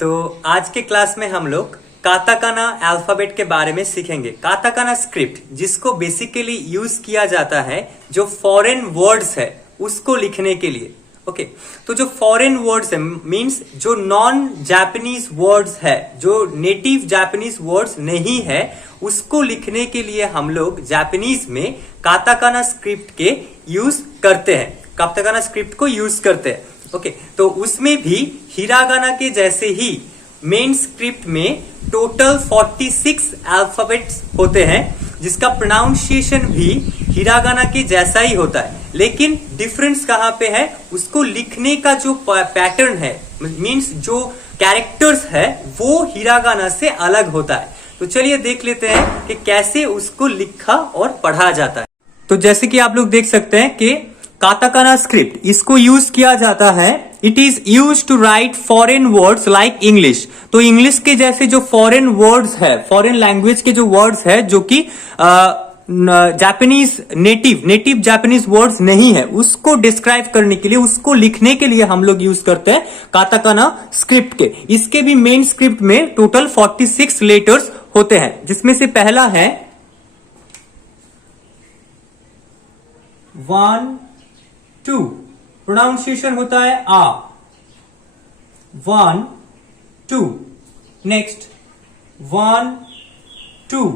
तो आज के क्लास में हम लोग काताकाना अल्फाबेट के बारे में सीखेंगे। काताकाना स्क्रिप्ट जिसको बेसिकली यूज किया जाता है जो फॉरेन वर्ड्स है उसको लिखने के लिए। ओके तो जो फॉरेन वर्ड्स है मींस जो नॉन जापानीज वर्ड्स है, जो नेटिव जापानीज वर्ड्स नहीं है, उसको लिखने के लिए हम लोग जापानीज में काताकाना स्क्रिप्ट के यूज करते हैं, काताकाना स्क्रिप्ट को यूज करते हैं। ओके तो उसमें भी हिरागाना के जैसे ही मेन स्क्रिप्ट में टोटल 46 अल्फाबेट्स होते हैं जिसका प्रोनाउंसिएशन भी हिरागाना के जैसा ही होता है, लेकिन डिफरेंस कहां पे है, उसको लिखने का जो पैटर्न है मींस जो कैरेक्टर्स है वो हिरागाना से अलग होता है। तो चलिए देख लेते हैं कि कैसे उसको लिखा और पढ़ा जाता है। तो जैसे कि आप लोग देख सकते हैं कि काताकाना स्क्रिप्ट इसको यूज किया जाता है, it is use to write foreign words like English. तो इंग्लिश के जैसे जो फॉरेन वर्ड्स है, फॉरेन लैंग्वेज के जो वर्ड्स है जो कि जापानीज नेटिव जापानीज वर्ड्स नहीं है, उसको डिस्क्राइब करने के लिए, उसको लिखने के लिए हम लोग यूज करते हैं काताकाना स्क्रिप्ट के। इसके भी मेन स्क्रिप्ट में टोटल 46 लेटर्स होते हैं, जिसमें से पहला है 1 2, प्रोनाउंसिएशन होता है आ, 1 2। नेक्स्ट 1 2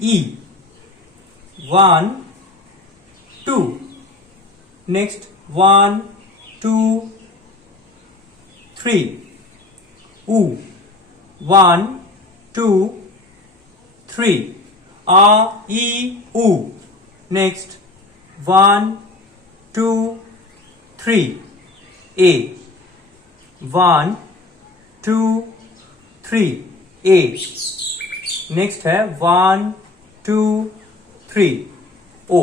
ई, 1 2। नेक्स्ट 1 2 3 ऊ, 1 2 3 आ ई ऊ। नेक्स्ट 1 2 3 ए, 1 2 3 ए। नेक्स्ट है 1 2 3 ओ,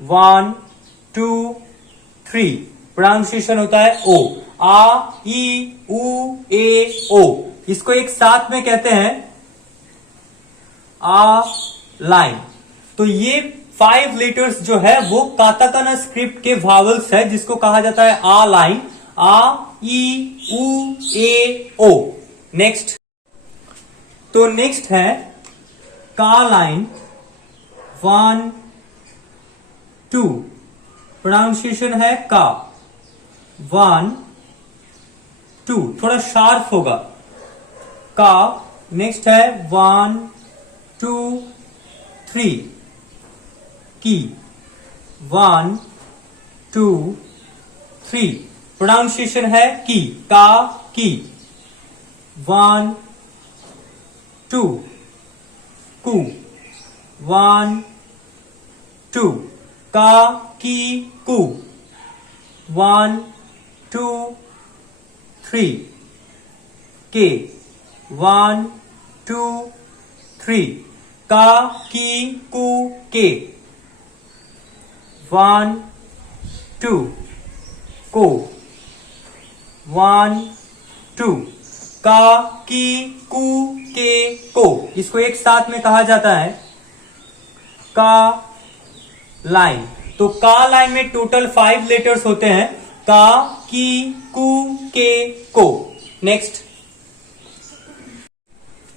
1 2 3। प्रोनाउंसिएशन होता है ओ, आ ई ऊ ए ओ। इसको एक साथ में कहते हैं आ लाइन। तो ये 5 लेटर्स जो है वो काताकाना स्क्रिप्ट के वावल्स है जिसको कहा जाता है आ लाइन, आ ई ऊ ए ओ। नेक्स्ट तो नेक्स्ट है का लाइन, 1 2। प्रोनाउंसिएशन है का, 1 2, थोड़ा शार्प होगा का। नेक्स्ट है 1 2 3 की, 1 2 3। प्रोनाउंसिएशन है की, का की। 1 2 कु, 1 2 का की कु। 1 2 3 के, 1 2 3 का की कु के। 1 2 को, 1 2 का की कु के को। इसको एक साथ में कहा जाता है का लाइन। तो का लाइन में टोटल 5 लेटर्स होते हैं, का की कु के को। नेक्स्ट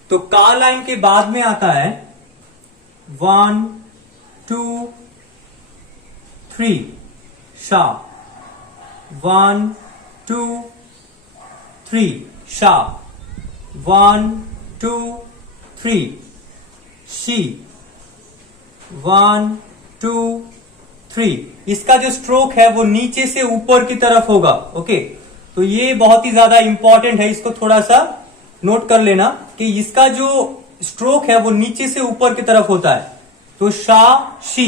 तो का लाइन के बाद में आता है 1 2 3 शा, 1 2 3 शा, 1 2 3 शी, 1 2 3। इसका जो स्ट्रोक है वो नीचे से ऊपर की तरफ होगा। ओके तो ये बहुत ही ज्यादा इंपॉर्टेंट है, इसको थोड़ा सा नोट कर लेना कि इसका जो स्ट्रोक है वो नीचे से ऊपर की तरफ होता है। तो शा शी,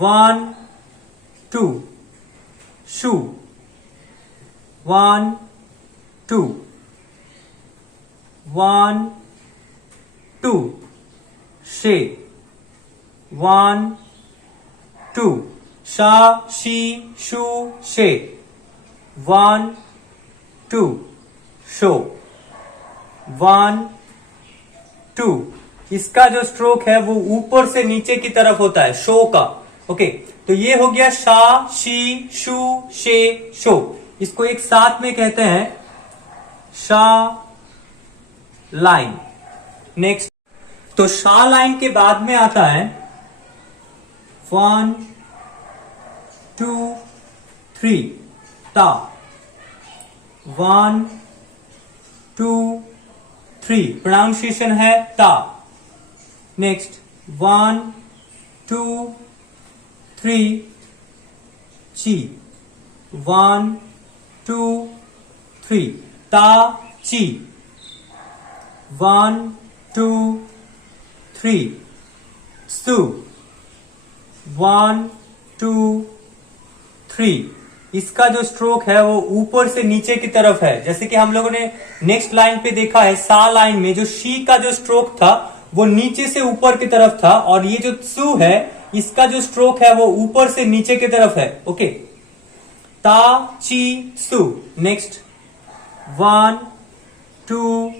1 2 शू, 1 2 1 2 शे, 1 2 शा शी शू शे, 1 2 शो, 1 2। इसका जो स्ट्रोक है वो ऊपर से नीचे की तरफ होता है, शो का। ओके तो ये हो गया शा शी शू शे शो। इसको एक साथ में कहते हैं शा लाइन। नेक्स्ट, तो शा लाइन के बाद में आता है 1 2 3 ता। 1 2 3 प्रोनाउंसिएशन है ता। नेक्स्ट 1 2 3 ची। 1 2 3 ता ची। 1 2 3 सु। 1 2 3। इसका जो स्ट्रोक है वो ऊपर से नीचे की तरफ है, जैसे कि हम लोगों ने नेक्स्ट लाइन पे देखा है सा लाइन में जो शी का जो स्ट्रोक था वो नीचे से ऊपर की तरफ था, और ये जो सु है इसका जो स्ट्रोक है वो ऊपर से नीचे की तरफ है। ओके, ता ची सु। नेक्स्ट 1 2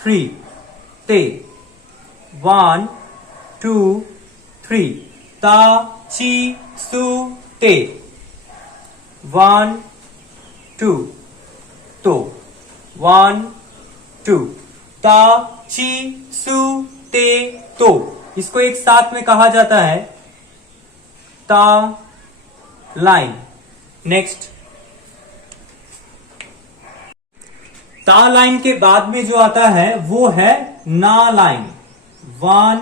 3 ते। 1 2 3 ता ची सु ते। 1 2 तो। 1 2 ता ची सु ते तो। इसको एक साथ में कहा जाता है ता लाइन। नेक्स्ट, ता लाइन के बाद में जो आता है वो है ना लाइन। 1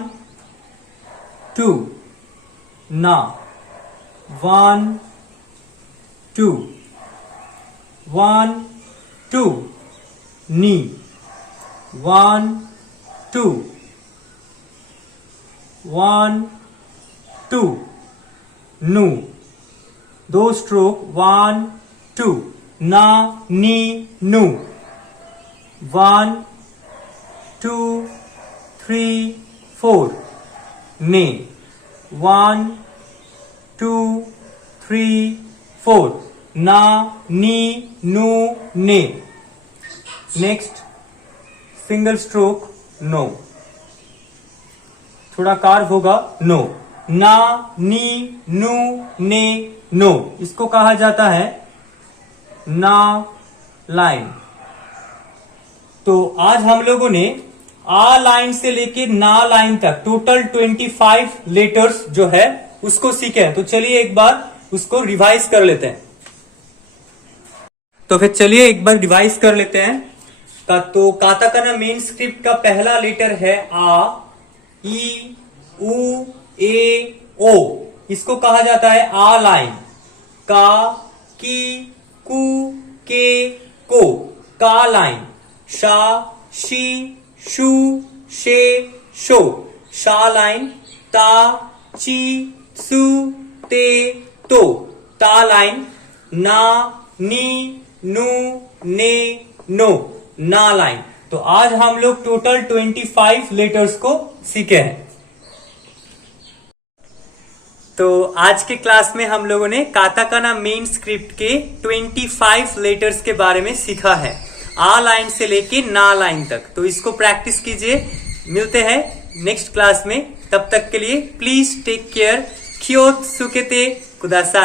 2 ना। 1 2 1 2 नी। 1 2 1 2 नु। दो स्ट्रोक 1 2 ना नी नु। 1 2 3 4 ने। 1 2 3 4 ना नी नु ने। नेक्स्ट, सिंगल स्ट्रोक नो। थोड़ा कार्व होगा नो। ना नी नु ने नो। इसको कहा जाता है ना लाइन। तो आज हम लोगों ने आ लाइन से लेके ना लाइन तक टोटल 25 लेटर्स जो है उसको सीखे हैं। तो चलिए एक बार उसको रिवाइज कर लेते हैं। तो फिर चलिए एक बार रिवाइज कर लेते हैं। तो काताकाना मेन स्क्रिप्ट का पहला लेटर है आ, ई, उ, ए, ओ। इसको कहा जाता है आ लाइन। का, की, कु, के, को, का लाइन। शा, शी, शु, शे, शो, शा लाइन। ता, ची, सु, ते, तो, ता लाइन। ना, नी, नु, ने, नो, ना लाइन। तो आज हम लोग टोटल 25 लेटर्स को सीखे हैं। तो आज के क्लास में हम लोगों ने काताकाना मेन स्क्रिप्ट के 25 लेटर्स के बारे में सीखा है, आ लाइन से लेके ना लाइन तक। तो इसको प्रैक्टिस कीजिए। मिलते हैं नेक्स्ट क्लास में। तब तक के लिए प्लीज टेक केयर। क्योत सुकेते कुदासाई।